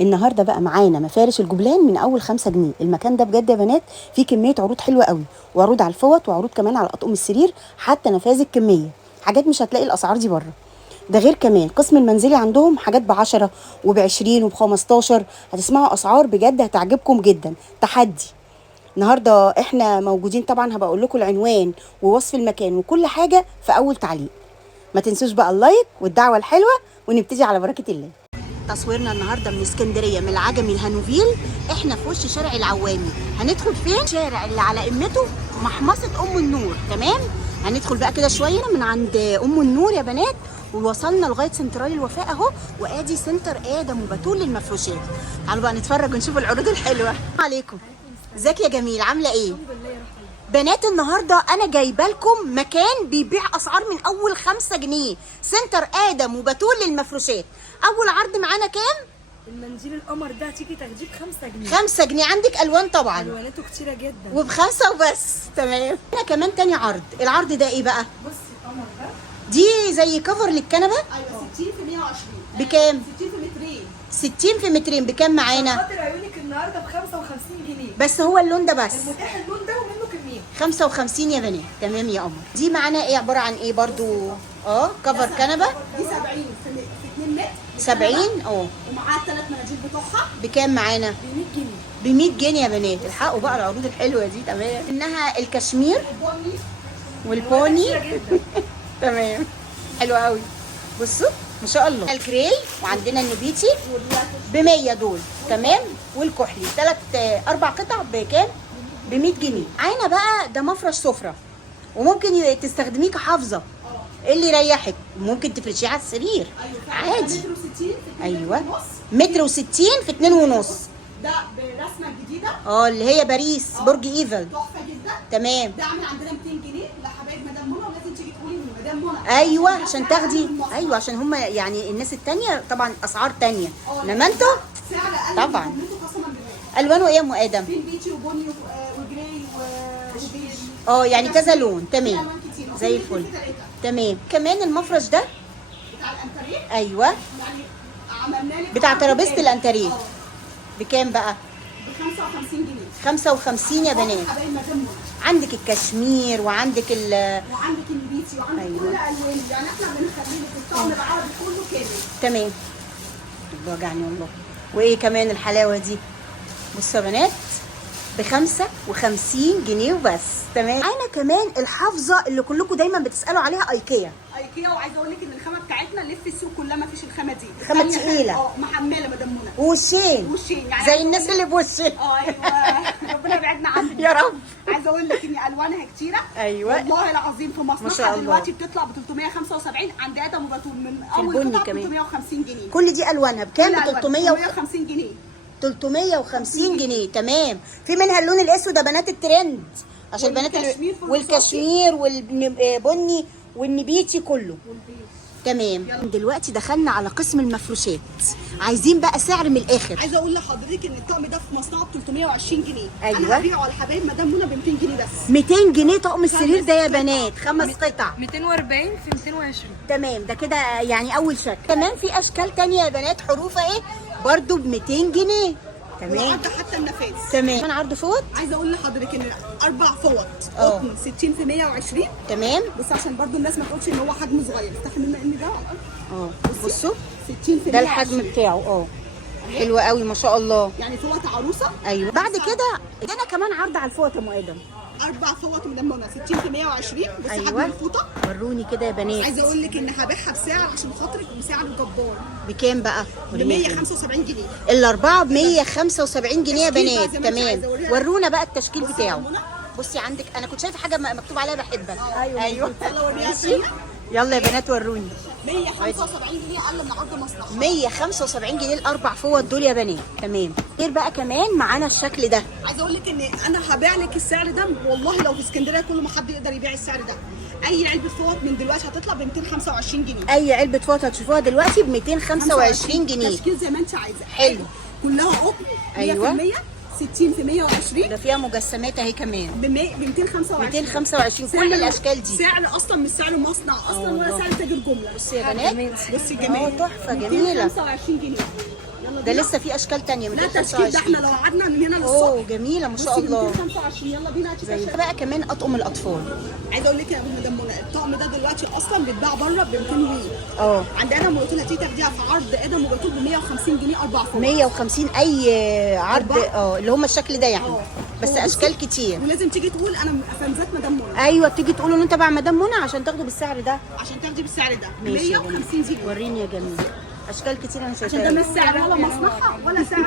النهارده بقى معانا مفارش الجبلان من اول 5 جنيه. المكان ده بجد يا بنات فيه كميه عروض حلوه قوي، وعروض على الفوط وعروض كمان على اطقم السرير، حتى نفاذ الكميه، حاجات مش هتلاقي الاسعار دي بره. ده غير كمان قسم المنزلي عندهم حاجات ب10 وب20 وب15. هتسمعوا اسعار بجد هتعجبكم جدا. تحدي النهارده احنا موجودين، طبعا هبقول لكم العنوان ووصف المكان وكل حاجه في اول تعليق. ما تنسوش بقى اللايك والدعوه الحلوه، ونبتدي على بركه الله. تصويرنا النهارده من اسكندريه، من العجمي لهانوفيل. احنا في وش شارع العوامي. هندخل فين؟ شارع اللي على قمته محمصه ام النور. تمام، هندخل بقى كده شويه من عند ام النور يا بنات، ووصلنا لغايه سنترال الوفاء اهو، وادي سنتر ادم وبتول للمفروشات. تعالوا بقى نتفرج ونشوف العروض الحلوه. عليكم، ازيك يا جميل، عامله ايه؟ الحمد لله يا رحمة. بنات النهارده انا جايبه لكم مكان بيبيع اسعار من اول 5 جنيه. سنتر ادم وبتول للمفروشات. اول عرض معانا كام؟ المنديل القمر ده هتيجي تاخديه ب5 جنيه. 5 جنيه. عندك الوان طبعا، الواناته كتيره جدا وب5 وبس. تمام. هنا كمان تاني عرض. العرض ده ايه بقى؟ بصي القمر ده دي زي كفر للكنبه. ايوه 60 في 120. بكام؟ 60 في مترين. 60 في مترين. بكام معانا؟ خاطر عيونك النهارده ب55 جنيه. بس هو اللون ده بس. المتاح اللون ده ومنه كميه. 55 يا بنات. تمام يا قمر. دي معانا ايه؟ عباره عن ايه برضو؟ كفر كنبه. دي 70 في 2 متر. 70. ومعاها الثلاث مناديل بتوعها بكام معانا؟ ب 100 جنيه. ب 100 جنيه يا بنات. الحقوا بقى العروض الحلوه دي. تمام. انها الكشمير بني. والبوني. كتيره جدا. تمام، حلو قوي. بصوا ما شاء الله. الكري، وعندنا النبيتي ب 100 دول. تمام. والكحلي 4 قطع بكام؟ ب 100 جنيه. معانا بقى ده مفرش سفره، وممكن تستخدميه كحافظه. ايه اللي يريحك؟ ممكن تفرشيه على السرير عادي. متر و60 في 2 ايوه، ونص. متر و60 في 2 ونص. ده بالرسمه الجديده. اللي هي باريس برج ايفل. تحفه جدا. تمام. ده عامل عندنا 200 جنيه لحبايب مدام منى، ولازم تيجي تقولي من مدام منى. ايوه عشان تاخدي. ايوه عشان هم يعني الناس التانية طبعا اسعار تانية، انما انتوا سعر اقل طبعا. من جملته قسما بالله. الوانه ايه يا ام ادم؟ في بيتي وبني وجراي وبيج. يعني كذا لون. في تمام، ألوان كتير. زي وفي الفل. في تلاتة. تمام. كمان المفرش ده بتاع الانتريه. ايوه يعني عملنا لك بتاع عرض ترابيزه تاني. الانتريه. بكام بقى؟ ب 55 جنيه. 55 يا بنات. حبايب مدام منى. عندك الكشمير وعندك وعندك النبيتي وعندك أيوة. كل الوان، يعني احنا بنخلي لك الطقم العربي كله كامل. تمام. وجعني والله. وايه كمان الحلاوه دي؟ بصوا يا بنات، ب 55 جنيه وبس. تمام. معانا كمان الحافظه اللي كلكم دايما بتسالوا عليها، ايكيا. ايكيا. وعايزه اقول لك ان الخامه بتاعتنا نلف السوق كلها ما فيش الخامه دي. خامة الثانية تقيلة. محمله مدام منى. ووشين وشين يعني زي الناس اللي بوشين. ايوه ربنا يبعدنا عنهم يا رب. عايزه اقول لك ان الوانها كتيره. أيوة. والله العظيم في ما شاء مصنعها الله. دلوقتي بتطلع ب 375 عند ادم وبتول، من في اول البني قطعه ب كمان. 350 جنيه. كل دي الوانها بكام؟ ب 350 جنيه. 350 جنيه. تمام. في منها اللون الاسود يا بنات، الترند عشان البنات والكشمير في والكشمير والبني والنبيتي كله. تمام. دلوقتي دخلنا على قسم المفروشات. عايزين بقى سعر من الاخر. عايزه اقول لحضرتك ان الطقم ده في مصنعه ب 320 جنيه. أيوة. انا هبيعه على حبايب مدام منى ب 200 جنيه بس. 200 جنيه طقم السرير ده يا بنات، 5 قطع. 240 في 220. تمام. ده كده يعني اول شكل. كمان في اشكال تانية يا بنات، حروفها ايه برضو ب 200 جنيه. تمام. وعرض حتى النفاذ. تمام. كمان عرض فوط. عايزه اقول لحضرتك ان 4 فوط اه. قطن 60 في 120. تمام. بس عشان برضو الناس ما تقولش ان هو حجمه صغير، افتحي منه ان ده بصوا 60 في ده 120. الحجم بتاعه. حلو قوي ما شاء الله. يعني فوط عروسه. ايوه. بعد كده ادانا كمان عرض على الفوط يا ام ادم. 4 فوط مدام منى 60 في 120. بس أيوة. حجم الفوطه. وروني كده يا بنات. عايزه اقول لك ان هبيعها بسعر عشان خاطرك بسعر جبار. بكام بقى؟ ب 175 جنيه. الاربعه ب 175 جنيه يا تشكيل بقى بنات. زي ما انت تمام. عايزة أوريها. ورونا بقى التشكيل بصي يا بتاعه. منى. بصي عندك، انا كنت شايفه حاجه مكتوب عليها بحبك. ايوه. يلا وريها ماشي. تاني. يلا يا بنات وروني. 175 جنيه اقل من عرض مصنع. 175 جنيه الاربع فوط دول يا بنات. تمام. غير بقى كمان معانا الشكل ده. عايزه اقول لك ان انا هبيع لك السعر ده، والله لو في اسكندريه كل ما حد يقدر يبيع السعر ده. اي علبه فوط من دلوقتي هتطلع ب 225 جنيه. اي علبه فوط هتشوفوها دلوقتي ب 225 جنيه. تشكيل زي ما انت عايزه. حلو. كلها قطن 100%. أيوة. 60 في 120 ده فيها مجسمات اهي كمان ب 225. 225. كل الاشكال دي سعر اصلا مش سعر مصنع اصلا ولا والله. سعر تاجر جمله. بصي يا بنات. بصي جمال. تحفه جميله. 225 جنيه. يلا ده لسه في اشكال تانية لا تشكيل ده احنا لو قعدنا من هنا للصبح. اوه جميله ما شاء الله. 225 يلا بينا هاتي زي باشا. بقى كمان اطقم الاطفال. عايزه اقول لك يا مدام منى الطقم ده دلوقتي اصلا بيتباع بره ب 200 وي. اه عند ادم وبتول هتيجي تاخديها في عرض ادم وبتول ب 150 جنيه 4 فوق. 150 اي عرض أربعة. اللي هم الشكل ده يعني. بس هو بصي، اشكال كتير. ولازم تيجي تقول انا فانزات مدام منى ايوه بتيجي تقولوا ان انت تبع مدام منى عشان تاخدوا بالسعر ده. عشان تاخدي بالسعر ده ماشي يا 150 جنيه. وريني يا جميل اشكال كتير انا عشان شايفاها. ده مش سعر ولا مصنعها ولا سعر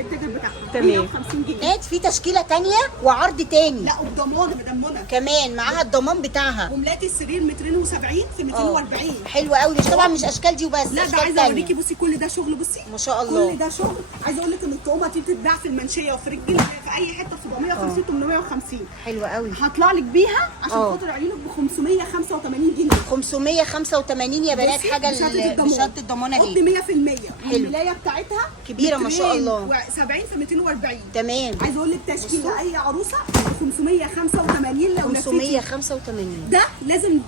التاجر بتاعها. تمام. 150 جنيه. في تشكيله تانية وعرض تاني لا وبضمان يا مدام منى. كمان معاها الضمان بتاعها. وملاكي السرير 270 في 240. حلوه قوي مش طبعا مش اشكال دي وبس. لا ده أشكال عايزه تانية. اوريكي بصي كل ده شغل بصي ما شاء الله. كل ده شغل. عايزه اقول لك ان الطقمه دي بتتباع في المنشيه وفي رجل في اي حته 750 850. حلوه قوي. هطلع لك بيها عشان اه. خاطر عيونك ب 585 جنيه 585 يا بنات. حاجه بشهاده الضمان حط اهي 100%. الملايه بتاعتها كبيرة ما شاء الله. 70 في 240. تمام. عايزه اقول لك تشكيل لاي عروسه 585 لو لفيتي 585 ده لازم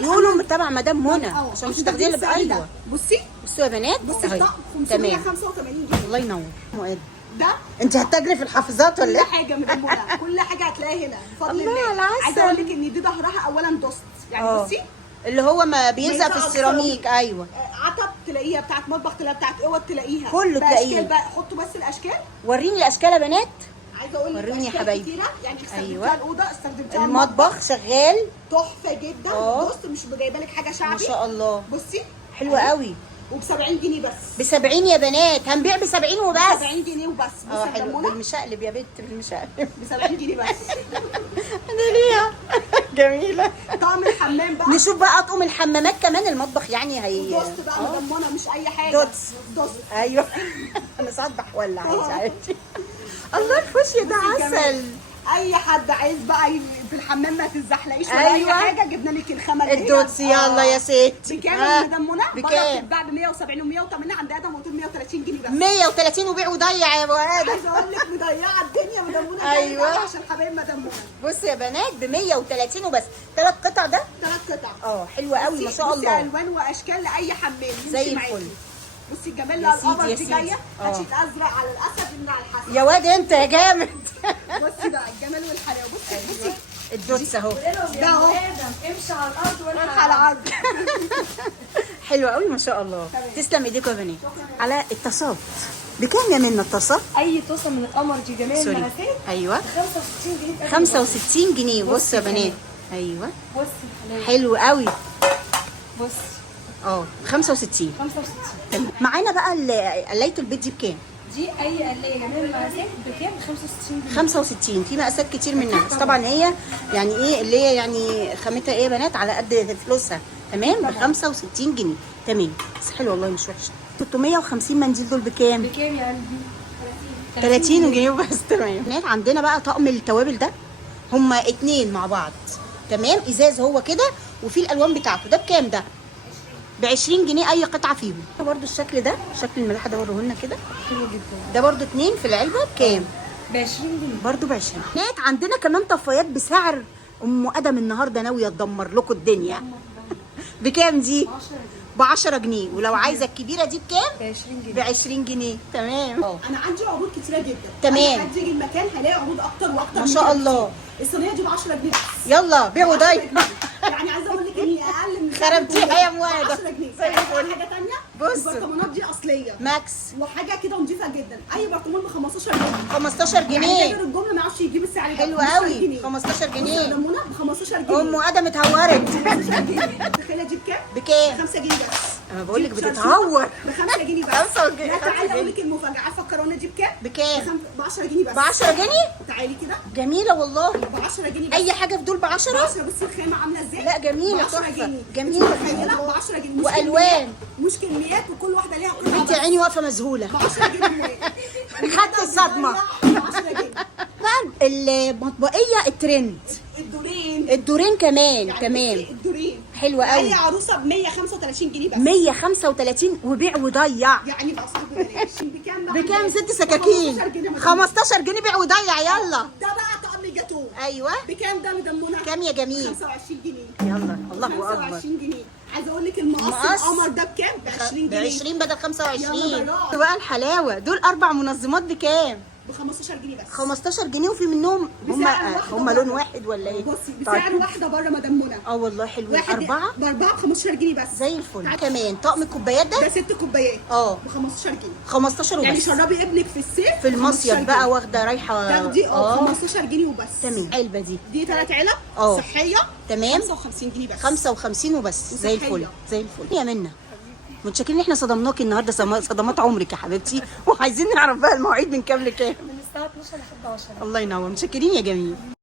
يقولوا تبع مدام منى عشان مش تاخديها اللي السعر ده. بايوه. بصي بصوا يا بنات بصي أهي. الطقم تمام 585 جنيه. الله ينور. مؤيد ده انت هتجري في الحافظات ولا كل ايه؟ حاجه من منى كل حاجه هتلاقيها هنا بفضل الله الله. على العسل. عايزه اقول لك ان دي ظهرها اولا دوست يعني بصي اللي هو ما بيلزق بيلزق في على السيراميك. ايوه عتب تلاقيها بتاعت مطبخ تلاقيها بتاعت اوض تلاقيها كله بأشكال تلاقيه. بقى حطوا بس الاشكال. وريني الاشكال يا بنات. عايزه اقول لك وروني يا أشكال حبايبي. كتيرة. يعني استخدمتها أيوة. الاوضه استخدمتها المطبخ شغال تحفه جدا. اه. بص مش جايبه لك حاجه ما شعبي. شاء الله. بصي حلوه قوي. وب 70 جنيه بس. ب 70 يا بنات. هنبيع ب 70 وبس. 70 جنيه وبس. اه بصي يا حلو منى بالمشقلب يا بنت بالمشقلب. ب 70 جنيه بس. انا ليها جميله. طقم الحمام بقى نشوف بقى اطقم الحمامات كمان. المطبخ يعني هي دوست بقى مدام منى مش اي حاجه. دوست ايوه انا ساعات بحولع عادي. الله الفوشيا ده عسل. اي حد عايز بقى في الحمام ما تتزحلقيش ولا أيوة. اي حاجه جبنا لك الخامه اللي هي الدوتس يلا يا ست. بكام يا مدام منى؟ بره بكام؟ بتتباع ب 170 و 180 عند ادم وتقول 130 جنيه بس. 130 وبيع وضيع يا ابو ادم. عايزه اقول لك مضيعه الدنيا مدام منى. أيوة. عشان حبايب مدام منى. بصوا يا بنات ب 130 وبس. 3 قطع ده. 3 قطع. حلوه قوي ما شاء بصي الله. الوان واشكال لاي حمام زي يمشي معاكي. الفل. بصي الجمال يا القمر سيدي، دي يا جايه سيدي. هاتي الازرق على الاسد من على الحسن. يا واد انت يا جامد. بصي بقى الجمال والحلاوه. بصي الدوتس اهو. ده اهو امشي على الارض وانا على عرض. حلوه قوي ما شاء الله. تسلم ايديكم يا بنات. على الطاسات بكام يا منى الطاسات؟ اي طاسه من القمر دي جميع سوري المقاسات ايوه 65 جنيه. 65 جنيه. بصوا يا بنات. ايوه بصي الحلاوه. حلو قوي. بصي 65. 65 تمام. معانا بقى قلايه البيت دي بكام؟ دي اي قلايه جميع المقاسات بكام؟ 65 جنيه. 65. في مقاسات كتير منها بس طبعا هي يعني ايه اللي هي يعني خامتها ايه يا بنات على قد فلوسها. تمام ب 65 جنيه. تمام بس حلو والله مش وحشه. 650 منديل دول بكام؟ بكام يا قلبي؟ 30 جنيه بس. تمام. هناك عندنا بقى طقم التوابل ده هما 2 مع بعض. تمام ازاز هو كده وفي الالوان بتاعته. ده بكام ده؟ ب 20 جنيه اي قطعه فيهم. برضو الشكل ده شكل الملاحه ده وريه لنا كده حلو جدا. ده برضو 2 في العلبه بكام؟ ب 20 جنيه. برضو ب 20. هناك عندنا كمان طفايات بسعر ام ادم النهارده ناويه تدمر لكم الدنيا. بكام دي؟ 10 جنيه. ب 10 جنيه. ولو عايزه الكبيره دي بكام؟ ب 20 جنيه. ب 20 جنيه. تمام. انا عندي عروض كتيره جدا. تمام. اي حد يجي المكان هلاقي عروض اكتر واكتر. ما من شاء كده الله. كتير. الصينيه دي ب 10 جنيه بس. يلا بيعوا 10 ضي. جنيه. يعني عايزه اقول لك ان اقل من خربتيها يا موادة. 10 جنيه. زي الفل. حاجه ثانيه بص. البرطمانات دي اصليه ماكس وحاجه كده نظيفه جدا. اي برطمان ب 15 جنيه. 15 يعني جنيه. تاجر الجمله ما يعرفش يجيب السعر ده. حلو 15 قوي. جنيه. 15 جنيه. لمونه ب 15 جنيه. ام ادم اتهورت. 15 جنيه. تخيلي دي بكام؟ بكام؟ 5 جنيه بس. انا بقول لك دي بتتهور. ب 5 جنيه بس. 5 جنيه. لا تعالي اقول لك المفاجاه. عارفه الكرونه دي بكام؟ بكام؟ ب 10 جنيه بس. ب 10 جنيه. تعالي كده جميله والله. ب 10 جنيه بس. اي حاجه في دول ب 10. 10 بس الخامه عامله ازاي؟ لا جميله ب 10 تحفه. جنيه. جميله. متخيله ب 10 جنيه. مش والوان. كميات- مش كميات وكل واحده ليها قطعه بنتي بس. عيني واقفه مذهوله. ب 10 جنيه. خدت الصدمه. ب 10 جنيه. بقى المطبقيه الترند. الدورين الدورين كمان. يعني تمام بصي الدورين حلوه اي قوي. عروسه ب 135 جنيه بس. 135 وبيع وضيع. يعني بأصل ببلاش. بكام بقى؟ بكام 6 سكاكين؟ 15 جنيه مدام. 15 جنيه بيع وضيع. يلا ده بقى طقم جاتوه. ايوه. بكام ده مدام منى؟ كام يا جميل؟ 25 جنيه. يلا الله اكبر. 25 جنيه. عايزه اقول لك المقص مقص. القمر ده بكام؟ ب 20 ب جنيه 20 بدل 25. يلا بياض. بقى الحلاوه دول 4 منظمات بكام؟ ب 15 جنيه بس. 15 جنيه وفي منهم هم بسعر واحدة هم بره. لون واحد ولا ايه؟ بصي بسعر واحده بره مدام منى. اه والله حلوين. واحد 4 ب 15 جنيه بس. زي الفل. كمان طقم الكوبايات ده ده 6 كوبايات اه ب 15 جنيه 15 وبس. يعني شربي ابنك في الصيف في المصيف 15 بقى جنيه. واخده رايحه تاخدي 15 جنيه وبس. تمام. علبه دي دي 3 علب اه. صحيه تمام. 55 جنيه بس. 55 وبس زي وصحية. الفل زي الفل يا منى. متشكرين ان احنا صدمناكي النهارده صدمات عمرك يا حبيبتي، وعايزين نعرف بقى المواعيد من كام لكام. من الساعه 12 ل 11. الله ينور. متشكرين يا جميل.